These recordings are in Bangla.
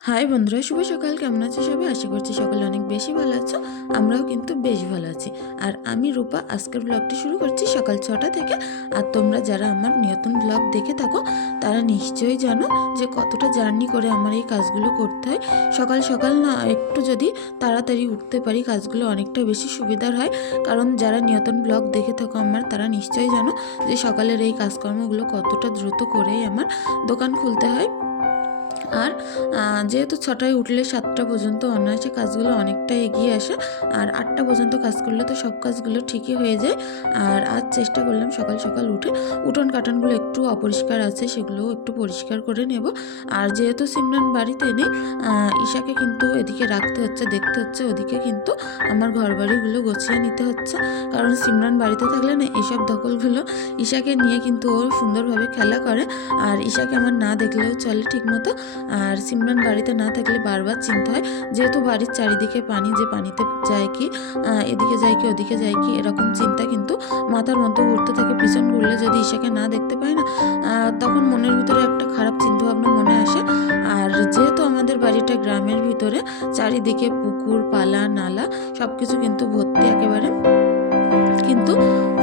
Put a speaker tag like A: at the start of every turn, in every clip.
A: হাই বন্ধুরা, শুভ সকাল। কেমন আছো সবাই? আশা করছি সকলে অনেক বেশি ভালো আছো। আমরাও কিন্তু বেশ ভালো আছি। আর আমি রূপা, আজকের ব্লগটি শুরু করছি সকাল ছটা থেকে। আর তোমরা যারা আমার নতুন ব্লগ দেখে থাকো, তারা নিশ্চয়ই জানো যে কতটা জার্নি করে আমার এই কাজগুলো করতে হয়। সকাল সকাল না, একটু যদি তাড়াতাড়ি উঠতে পারি, কাজগুলো অনেকটা বেশি সুবিধার হয়। কারণ যারা নিয়তন ব্লগ দেখে থাকো আমার, তারা নিশ্চয়ই জানো যে সকালের এই কাজকর্মগুলো কতটা দ্রুত করেই আমার দোকান খুলতে হয়। আর যেহেতু ছটায় উঠলে সাতটা পর্যন্ত অনায়াসে কাজগুলো অনেকটা এগিয়ে আসে, আর আটটা পর্যন্ত কাজ করলে তো সব কাজগুলো ঠিকই হয়ে যায়, আর আজ চেষ্টা করলাম সকাল সকাল উঠে উঠোন কাটানগুলো একটু অপরিষ্কার আছে সেগুলো একটু পরিষ্কার করে নেব, আর যেহেতু সিমরান বাড়িতে নেই ঈশাকে কিন্তু এদিকে রাখতে হচ্ছে, দেখতে হচ্ছে ওদিকে কিন্তু আমার ঘর বাড়িগুলো গুছিয়ে নিতে হচ্ছে, কারণ সিমরান বাড়িতে থাকলে না এইসব দখলগুলো ঈশাকে নিয়ে কিন্তু ও সুন্দরভাবে খেলা করে, আর ঈশাকে আমার না দেখলেও চলে ঠিকমতো আর সিমরান বাড়িতে না থাকলে বারবার চিন্তা হয়, যেহেতু বাড়ির চারিদিকে পানি, যে পানিতে যায় কি এদিকে যায় কি, ওদিকে যায় কি, এরকম চিন্তা কিন্তু মাথার মধ্যে ঘুরতে থাকে। পিছন ঘুরলে যদি ঈশাকে না দেখতে পাই না তখন মনের ভিতরে একটা খারাপ চিন্তা ভাবনা মনে আসে। আর যেহেতু আমাদের বাড়িটা গ্রামের ভিতরে, চারিদিকে পুকুর, পালা, নালা সব কিছু কিন্তু ভর্তি একেবারে। কিন্তু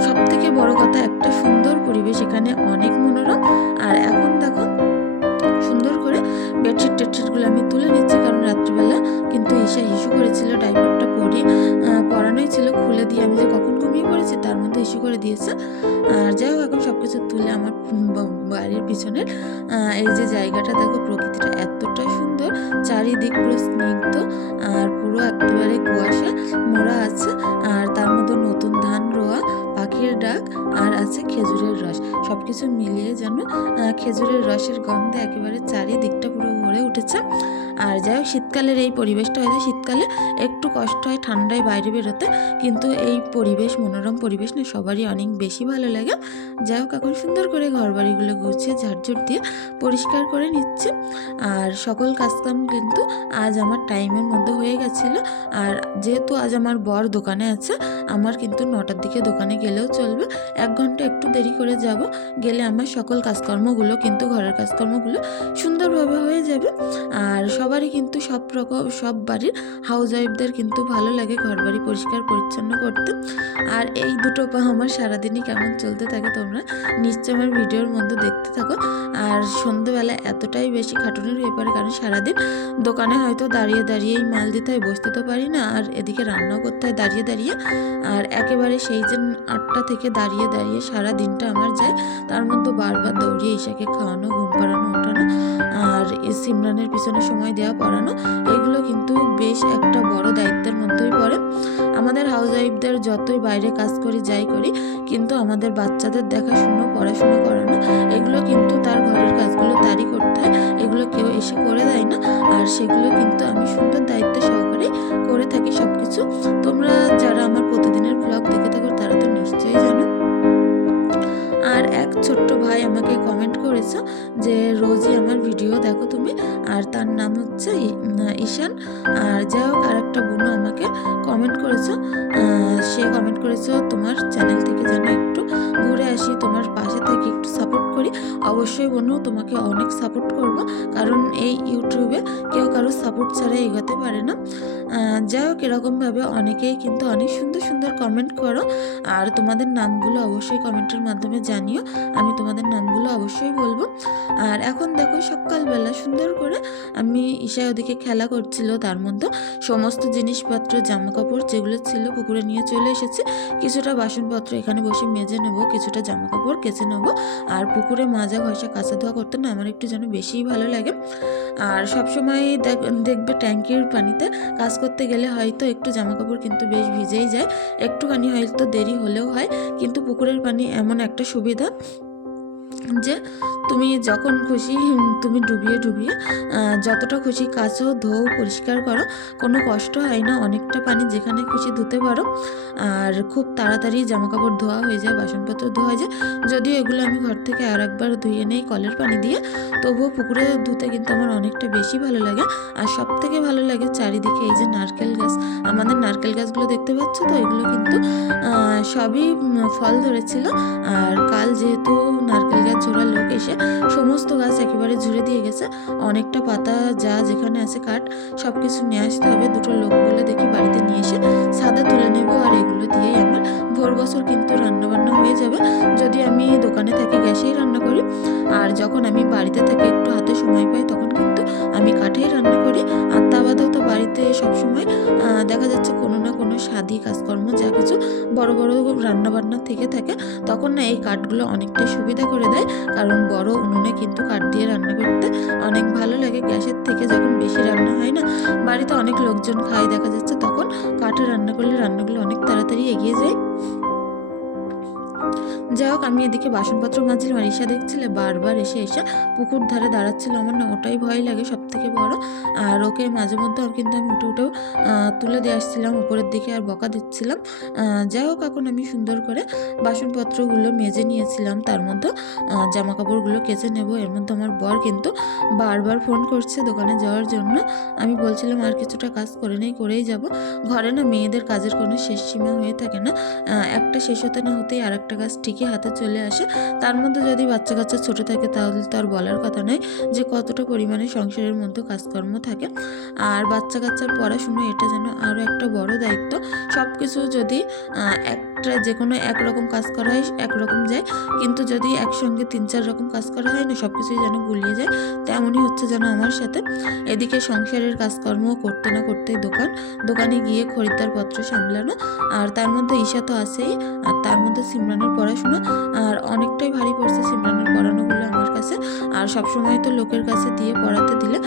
A: সব থেকে বড় কথা, একটা সুন্দর পরিবেশ এখানে অনেক মনোরম। আর এখন দেখো বেডশিট টেডশিটগুলো আমি তুলে নিচ্ছি কারণ রাত্রিবেলা কিন্তু ঈশা ইস্যু করেছিল ডাইপারটা আহ, পরানোই ছিল খুলে দিয়ে আমি যে কখন ঘুমিয়ে পড়েছি তার মধ্যে ইস্যু করে দিয়েছে। আর যাই হোক এখন সব কিছু তুলে আমার বাড়ির পিছনের এই যে জায়গাটা দেখো প্রকৃতিটা এতটা সুন্দর চারিদিক পুরো স্নিগ্ধ আর পুরো একেবারে কুয়াশা মোড়া আছে আর তার মধ্যে নতুন ধান রোয়া পাখির ডাক আর আছে খেজুরের রস। সব কিছু মিলিয়ে যেন খেজুরের রসের গন্ধে একেবারে চারিদিকটা পুরো ভরে উঠেছে। আর যাই হোক, শীতকালের এই পরিবেশটা হয়তো শীতকালে একটু কষ্ট হয়, ঠান্ডায় বাইরে বেরোতে। কিন্তু এই পরিবেশ, মনোরম পরিবেশ না সবারই অনেক বেশি ভালো লাগে। যাই হোক, এখন সুন্দর করে ঘর বাড়িগুলো গুছিয়ে, ঝাড়ঝুট দিয়ে পরিষ্কার করে নিচ্ছে। আর সকল কাজকাম কিন্তু আজ আমার টাইমের মধ্যে হয়ে গেছিল। আর যেহেতু আজ আমার বর দোকানে আছে, আমার কিন্তু নটার দিকে দোকানে গেলেও চলবে। এক ঘণ্টা একটু দেরি করে যাব, গেলে আমার সকল কাজকর্মগুলো কিন্তু ঘরের কাজকর্মগুলো সুন্দরভাবে হয়ে যাবে। আর সবারই কিন্তু সব রকম সব বাড়ির হাউস ওয়াইফদের কিন্তু ভালো লাগে ঘর বাড়ি পরিষ্কার পরিচ্ছন্ন করতে। আর এই দুটো পা আমার সারাদিনই কেমন চলতে থাকে তোমরা নিশ্চয় আমার ভিডিওর মধ্যে দেখতে থাকো। আর সন্ধ্যেবেলা এতটাই বেশি খাটুনির পড়ে কারণ সারাদিন দোকানে হয়তো দাঁড়িয়ে দাঁড়িয়েই মাল দিতে হয়, বসতে তো পারি না, আর এদিকে রান্নাও করতে হয় দাঁড়িয়ে দাঁড়িয়ে। আর একেবারে সেই যে আটটা থেকে দাঁড়িয়ে দাঁড়িয়ে সারা দিনটা আমার যায়, তার মধ্যে বারবার দৌড়িয়ে ঈশাকে খাওয়ানো, ঘুম পাড়ানো ওঠানো আর সিমরানের পিছনে সময় দেওয়া পড়ানো, এগুলো কিন্তু বেশ একটা বড় দায়িত্বের মধ্যেই পড়ে। আমাদের হাউস ওয়াইফদের যতই বাইরে কাজ করি, যাই করি, কিন্তু আমাদের বাচ্চাদের দেখাশুনো, পড়াশুনো করানো, এগুলো কিন্তু তার ঘরের কাজগুলো তারই করতে হয়। এগুলো কেউ এসে করে দেয় না। আর সেগুলো কিন্তু আমি সুন্দর দায়িত্ব সহকারে করে থাকি সব কিছু তোমরা ছোট্ট ভাই আমাকে কমেন্ট করেছে যে, রোজই আমার ভিডিও দেখো তুমি। আর তার নাম হচ্ছে ঈশান। আর যাই হোক আর একটা বোনও আমাকে কমেন্ট করেছে। সে কমেন্ট করেছে, তোমার চ্যানেল থেকে যেন একটু ঘুরে আসি, তোমার পাশে থেকে একটু সাপোর্ট করি। অবশ্যই বোনও তোমাকে অনেক সাপোর্ট করব। কারণ এই ইউটিউবে কেউ কারও সাপোর্ট ছাড়া এগোতে পারে না। যাই হোক, এরকমভাবে অনেকেই কিন্তু অনেক সুন্দর সুন্দর কমেন্ট করো। আর তোমাদের নামগুলো অবশ্যই কমেন্টের মাধ্যমে জানিও। আমি তোমাদের নামগুলো অবশ্যই বলব। আর এখন দেখো, সকালবেলা সুন্দর করে আমি ঈশা ওদিকে খেলা করছিল। তার মধ্যে সমস্ত জিনিসপত্র, জামাকাপড় যেগুলো ছিল পুকুরে নিয়ে চলে এসেছে। কিছুটা বাসনপত্র এখানে বসে মেজে নেব, কিছুটা জামা কাপড় কেচে নেব। আর পুকুরে মাজা ঘষা কাঁচা ধোয়া করতে না, আমার একটু যেন বেশিই ভালো লাগে। আর সবসময় দেখ- দেখবে ট্যাঙ্কির পানিতে কাজ করতে গেলে হয়তো একটু জামা কাপড় কিন্তু বেশ ভিজেই যায়। একটুখানি হয়তো দেরি হলেও হয়। কিন্তু পুকুরের পানি এমন একটা সুবিধা যে তুমি যখন খুশি তুমি ডুবিয়ে ডুবিয়ে যতটা খুশি কাচো ধোও, পরিষ্কার করো, কোনো কষ্ট হয় না। অনেকটা পানি যেখানে খুশি ধুতে পারো। আর খুব তাড়াতাড়ি জামা কাপড় ধোয়া হয়ে যায়, বাসনপত্র ধোয়া যায়। যদিও এগুলো আমি ঘর থেকে আর একবার ধুয়ে নেই কলের পানি দিয়ে, তবুও পুকুরে ধুতে কিন্তু আমার অনেকটা বেশি ভালো লাগে। আর সব থেকে ভালো লাগে চারিদিকে এই যে নারকেল গাছ। আমাদের নারকেল গাছগুলো দেখতে পাচ্ছ তো? এগুলো কিন্তু সবই ফল ধরেছিল। আর কাল যেহেতু নারকেল বিঘা ঝোড়া লোক এসে সমস্ত গাছ একেবারে ঝুড়ে দিয়ে গেছে। অনেকটা পাতা যা যেখানে আছে কাঠ সব কিছু নিয়ে আসতে হবে দুটো লোক বলে দেখি বাড়িতে নিয়ে এসে। সাদা তুলে নেব আর এগুলো দিয়েই আমার ভোর বছর কিন্তু রান্না বান্না হয়ে যাবে। যদি আমি দোকানে থাকি, গ্যাসেই রান্না করি। আর যখন আমি বাড়িতে থাকি, একটু হাতে সময় পাই, তখন কিন্তু আমি কাঠেই রান্না করি। আর বাদেও তো বাড়িতে সবসময় দেখা যাচ্ছে কোনো না কোনো স্বাদী কাজকর্ম যা কিছু বড় বড় রান্না বান্না থেকে থাকে, তখন না এই কাঠগুলো অনেকটাই সুবিধা করে দেয়। কারণ বড় উনুনে কিন্তু কাঠ দিয়ে রান্না করতে অনেক ভালো লাগে। গ্যাসের থেকে যখন বেশি রান্না হয় না, বাড়িতে অনেক লোকজন খায় দেখা যাচ্ছে, তখন কাঠে রান্না করলে রান্নাগুলো অনেক তাড়াতাড়ি এগিয়ে যায়। যাই হোক, আমি এদিকে বাসনপত্র মাজছিলাম আর দেখছিলে, বারবার এসে এসে পুকুর ধারে দাঁড়াচ্ছিল। আমার না ওটাই ভয় লাগে সব থেকে বড়। আর ওকে মাঝে মধ্যে কিন্তু আমি উঠে উঠেও তুলে দিয়ে আসছিলাম, উপরের দিকে আর বকা দিচ্ছিলাম। যাই হোক, এখন আমি সুন্দর করে বাসনপত্রগুলো মেজে নিয়েছিলাম। তার মধ্যে জামা কাপড়গুলো কেচে নেব। এর মধ্যে আমার বর কিন্তু বারবার ফোন করছে দোকানে যাওয়ার জন্য। আমি বলছিলাম, আর কিছুটা কাজ করে নেই, করেই যাব। ঘরে না মেয়েদের কাজের কোনো শেষ সীমা হয়ে থাকে না। একটা শেষ হতে না হতেই আর একটা কাজ ঠিকই হাতে চলে আসে, তার মধ্যে যদি বাচ্চা কাচ্চা ছোট থাকে তাহলে তো আর বলার কথা নয় যে কতটা পরিমাণে সংসারের মধ্যে কাজকর্ম থাকে। আর বাচ্চা কাচ্চার পড়াশুনো এটা যেন আরও একটা বড় দায়িত্ব। সব কিছু যদি একটা যে কোনো একরকম কাজ করা হয় একরকম যায়, কিন্তু যদি একসঙ্গে তিন চার রকম কাজ করা হয় না সব কিছুই যেন গুলিয়ে যায়, তেমনই হচ্ছে যেন আমার সাথে। এদিকে সংসারের কাজকর্ম করতে না করতেই দোকান, দোকানে গিয়ে খরিদ্দারপত্র সামলানো, আর তার মধ্যে ঈশা তো আছেই, আর তার মধ্যে সিমরানের পড়াশোনা আর অনেকটাই ভারী পড়ছে সিমরানের পড়ানোগুলো আমার কাছে। আর সবসময় তো লোকের কাছে দিয়ে পড়াতে দিলে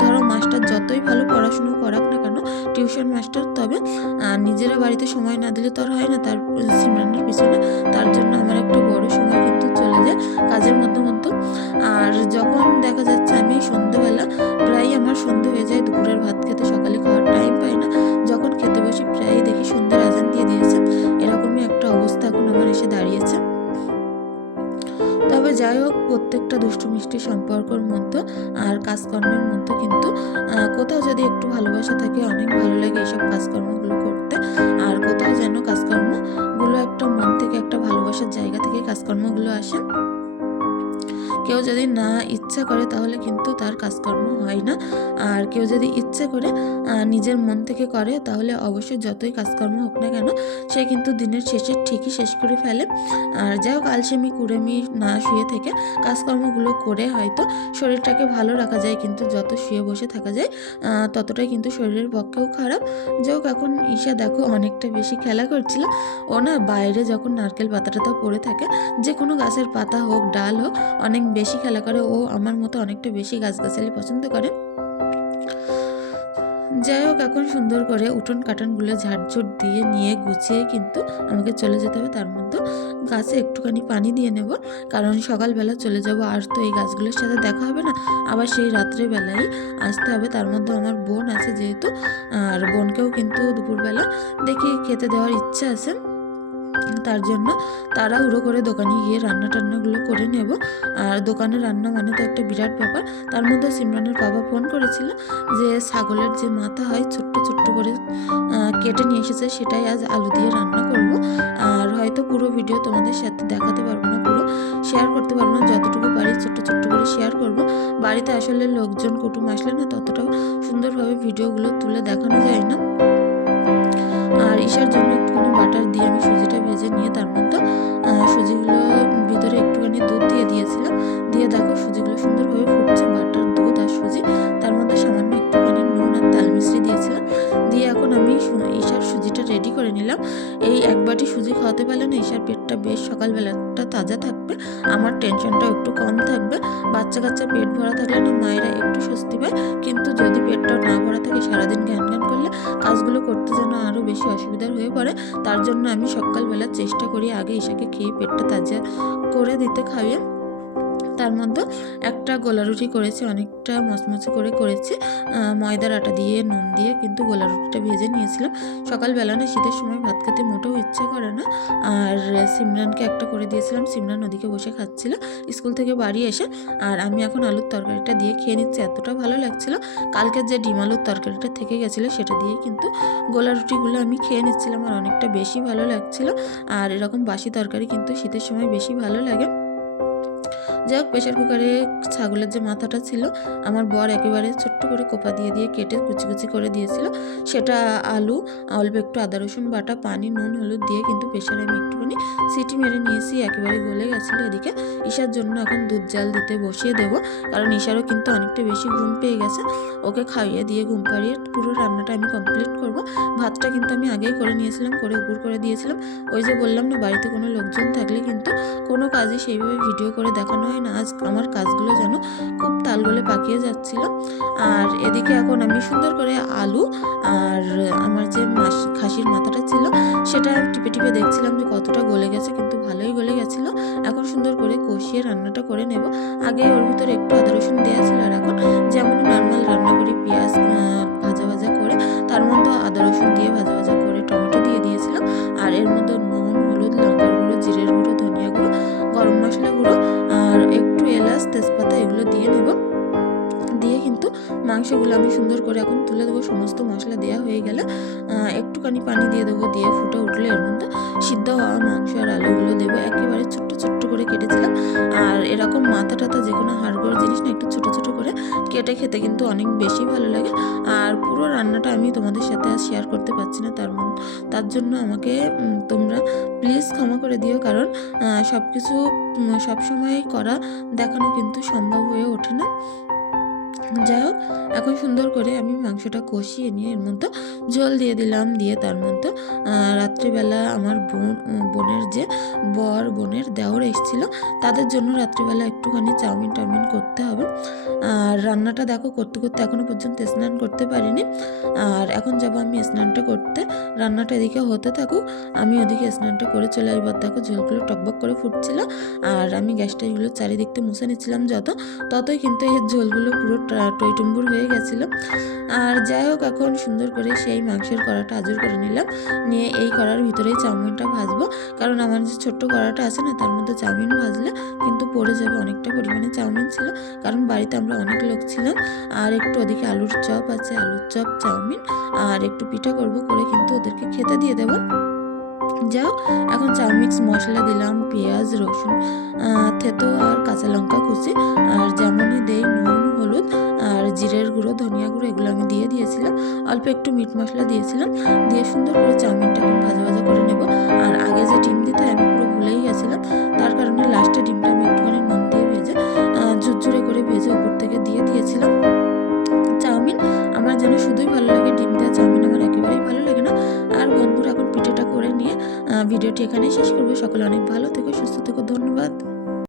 A: ধরো মাস্টার যতই ভালো পড়াশুনো করাক না কেন, টিউশন মাস্টার তবে নিজেরা বাড়িতে সময় না দিলে তো আর হয় না, তার সিমরানের পিছনে, তার জন্য আমার একটা বড় সময় কিন্তু চলে যায় কাজের মধ্যে মধ্যে। আর যখন দেখা যাচ্ছে আমি সন্ধ্যেবেলা প্রায় আমার সন্ধে হয়ে যায় দুপুরের ভাত খেতে, সকালে খাওয়ার এসে দাঁড়িয়েছে। তবে যাই হোক, প্রত্যেকটা দুষ্টু মিষ্টি সম্পর্কর মধ্যে আর কাজকর্মের মধ্যে কিন্তু কোথাও যদি একটু ভালোবাসা থাকে, অনেক ভালো লাগে এইসব কাজকর্মগুলো করতে। আর কোথাও যেন কাজকর্মগুলো একটা মন থেকে একটা ভালোবাসার জায়গা থেকে কাজকর্মগুলো আসে। কেউ যদি না ইচ্ছা করে তাহলে কিন্তু তার কাজকর্ম হয় না। আর কেউ যদি ইচ্ছা করে নিজের মন থেকে করে, তাহলে অবশ্যই যতই কাজকর্ম হোক না কেন, সে কিন্তু দিনের শেষে ঠিকই শেষ করে ফেলে। আর যাই হোক, আলসেমি, কুড়েমি না শুয়ে থেকে কাজকর্মগুলো করে হয়তো শরীরটাকে ভালো রাখা যায়, কিন্তু যত শুয়ে বসে থাকা যায় ততটাই কিন্তু শরীরের পক্ষেও খারাপ। যাই হোক, এখন ঈশা দেখো অনেকটা বেশি খেলা করছিল। ও না বাইরে যখন নারকেল পাতাটা পড়ে থাকে, যে কোনো গাছের পাতা হোক, ডাল হোক, অনেক বেশি খেলা করে, ও আমার মতো অনেকটা বেশি গাছগাছালি পছন্দ করে। যাই হোক, এখন সুন্দর করে উঠোন কাটানগুলো ঝাড়ঝুট দিয়ে নিয়ে গুছিয়ে কিন্তু আমাকে চলে যেতে হবে। তার মধ্যে গাছে একটুখানি পানি দিয়ে নেব, কারণ সকালবেলা চলে যাব। আর তো এই গাছগুলোর সাথে দেখা হবে না, আবার সেই রাত্রেবেলায় আসতে হবে। তার মধ্যে আমার বোন আছে যেহেতু, আর বোনকেও কিন্তু দুপুরবেলা দেখি খেতে দেওয়ার ইচ্ছা আছে। তার জন্য তারা উড়ো করে দোকানে গিয়ে রান্না টান্নাগুলো করে নেব। আর দোকানে রান্না মানে তো একটা বিরাট ব্যাপার। তার মধ্যে সিমরানের বাবা ফোন করেছিল যে ছাগলের যে মাথা হয় ছোট্ট ছোট্ট করে কেটে নিয়ে এসেছে, সেটাই আজ আলু দিয়ে রান্না করব। আর হয়তো পুরো ভিডিও তোমাদের সাথে দেখাতে পারব না, পুরো শেয়ার করতে পারব না, যতটুকু পারি ছোট্ট ছোট্ট করে শেয়ার করব। বাড়িতে আসলে লোকজন কুটুম আসলে না ততটাও সুন্দরভাবে ভিডিওগুলো তুলে দেখানো যায় না। ঈশার জন্য একটুখানি বাটার দিয়ে আমি সুজিটা ভেজে নিয়ে তার মধ্যে সুজিগুলো ভিতরে একটুখানি দুধ দিয়ে দিয়েছিলাম। দিয়ে দেখো সুজিগুলো সুন্দরভাবে ফুটছে, বাটার দুধ আর সুজি। তার মধ্যে সামান্য একটুখানি নুন আর তাল মিশ্রি দিয়েছিলাম। দিয়ে এখন আমি ঈশার সুজিটা রেডি করে নিলাম। এই এক বাটি সুজি খাওয়াতে পারলে না ঈশার পেটটা বেশ সকালবেলাটা তাজা থাকবে। আমার টেনশনটাও একটু কম থাকবে। বাচ্চা কাচ্চা পেট ভরা থাকলে না মায়েরা একটু স্বস্তি পায়। কিন্তু যদি পেটটা না ভরা থাকে, সারাদিন কাজগুলো করতে যেন আরও বেশি অসুবিধার হয়ে পড়ে, তার জন্য আমি সকালবেলা চেষ্টা করি আগে ঈশাকে খেয়ে পেটটা তাজা করে দিতে খাইয়ে। তার মধ্যে একটা গোলা রুটি করেছি, অনেকটা মচমচে করে করেছি। ময়দার আটা দিয়ে, নুন দিয়ে কিন্তু গোলা রুটিটা ভেজে নিয়েছিলাম। সকালবেলা না শীতের সময় ভাত খেতে মোটেও ইচ্ছে করে না। আর সিমরানকে একটা করে দিয়েছিলাম, সিমরান ওদিকে বসে খাচ্ছিল, স্কুল থেকে বাড়ি এসে। আর আমি এখন আলুর তরকারিটা দিয়ে খেয়ে নিচ্ছি, এতটা ভালো লাগছিল। কালকের যে ডিম আলুর তরকারিটা থেকে গেছিল, সেটা দিয়ে কিন্তু গোলা রুটিগুলো আমি খেয়ে নিচ্ছিলাম, আর অনেকটা বেশি ভালো লাগছিল। আর এরকম বাসি তরকারি কিন্তু শীতের সময় বেশি ভালো লাগে। যাই হোক প্রেশার কুকারে ছাগলের যে মাথাটা ছিল, আমার বর একেবারে ছোট্ট করে কোপা দিয়ে দিয়ে কেটে কুচি কুচি করে দিয়েছিল। সেটা আলু, অল্প একটু আদা, রসুন, বাটা, পানি, নুন, হলুদ দিয়ে কিন্তু প্রেশারে আমি একটুখানি সিটি মেরে নিয়েছি, একেবারে গলে গেছিল এদিকে। ঈশার জন্য এখন দুধ জাল দিতে বসিয়ে দেবো, কারণ ঈশারও কিন্তু অনেকটা বেশি ঘুম পেয়ে গেছে। ওকে খাইয়ে দিয়ে ঘুম পাড়িয়ে পুরো রান্নাটা আমি কমপ্লিট করব। ভাতটা কিন্তু আমি আগেই করে নিয়েছিলাম, করে উপর করে দিয়েছিলাম। ওই যে বললাম না, বাড়িতে কোনো লোকজন থাকলে কিন্তু কোনো কাজই সেইভাবে ভিডিও করে দেখানো হয় না। আজ আমার কাজগুলো যেন খুব তালগোলে পাকিয়ে যাচ্ছিল। আর এদিকে এখন আমি সুন্দর করে আলু আর আমার যে মাস, খাসির মাথাটা ছিল, সেটা টিপে টিপে দেখছিলাম যে কতটা গলে গেছে, কিন্তু ভালোই গলে গেছিল। এখন সুন্দর করে কষিয়ে রান্নাটা করে নেব। আগে ওর ভিতরে একটু আদা রসুন দেওয়া ছিল আর এখন যেমন নর্মাল রান্না করি পেঁয়াজ ভাজা ভাজা করে, তার মধ্যে আদা রসুন দিয়ে ভাজা ভাজা করে টমেটো দিয়ে দিয়েছিলাম। আর এর মধ্যে মাংসগুলো আমি সুন্দর করে এখন তুলে দেবো, সমস্ত মশলা দেওয়া হয়ে গেলে একটুখানি পানি দিয়ে দেবো, দিয়ে ফুটে উঠলে এর মধ্যে সিদ্ধ হওয়া মাংস আর আলুগুলো দেবো, একেবারে ছোট্ট ছোট্ট করে কেটেছিলাম। আর এরকম মাথা টাথা যে কোনো হাড়গোড় জিনিস না, একটু ছোট ছোট করে কেটে খেতে কিন্তু অনেক বেশি ভালো লাগে। আর পুরো রান্নাটা আমি তোমাদের সাথে আর শেয়ার করতে পারছি না তার তার জন্য আমাকে তোমরা প্লিজ ক্ষমা করে দিও, কারণ সব কিছু সবসময় করা দেখানো কিন্তু সম্ভব হয়ে ওঠে না। যাই হোক, এখন সুন্দর করে আমি মাংসটা কষিয়ে নিয়ে এর মধ্যে জল দিয়ে দিলাম, দিয়ে তার মধ্যে রাত্রিবেলা আমার বোন বোনের যে বর, বোনের দেওর এসেছিল, তাদের জন্য রাত্রিবেলা একটুখানি চাউমিন টাউমিন করতে রান্নাটা দেখো করতে করতে এখনও পর্যন্ত স্নান করতে পারিনি। আর এখন যাব আমি স্নানটা করতে। রান্নাটা এদিকে হতে থাকুক, আমি ওদিকে স্নানটা করে চলে আসবার দেখো ঝোলগুলো টকবক করে ফুটছিল, আর আমি গ্যাসটা এগুলো চারিদিকতে মুছে নিচ্ছিলাম যত, ততই কিন্তু এই ঝোলগুলো পুরো টইটুম্বুর হয়ে গেছিল। আর যাই হোক, এখন সুন্দর করে সেই মাংসের কড়াটা আজুর করে নিলাম। নিয়ে এই কড়ার ভিতরেই চাউমিনটা ভাজবো। কারণ আমার যে ছোট্ট কড়াটা আছে না, তার মধ্যে চাউমিন ভাজলে কিন্তু পড়ে যাবে অনেকটা পরিমাণে চাউমিন ছিল। কারণ বাড়িতে আমরা অনেক লোক ছিলাম আর একটু ওদিকে আলুর চপ আছে, আলুর চপ, চাউমিন, আর একটু পিঠা করব করে কিন্তু ওদেরকে খেতে দিয়ে দেবো। যাও, এখন চাউমিক্স মশলা দিলাম, পেঁয়াজ, রসুন থেতো আর কাঁচা লঙ্কা কুচি। আর যেমনই দেই নুন, হলুদ, আর জিরের গুঁড়ো, ধনিয়া গুঁড়ো, এগুলো আমি দিয়ে দিয়েছিলাম। অল্প একটু মিট মশলা দিয়েছিলাম। দিয়ে সুন্দর করে চাউমিনটা ভাজা ভাজা করে নেব। আর আগে যে ডিম দিতে আমি ভিডিওটি এখানে শেষ করব। সকলে অনেক ভালো থেকো সুস্থ থেকো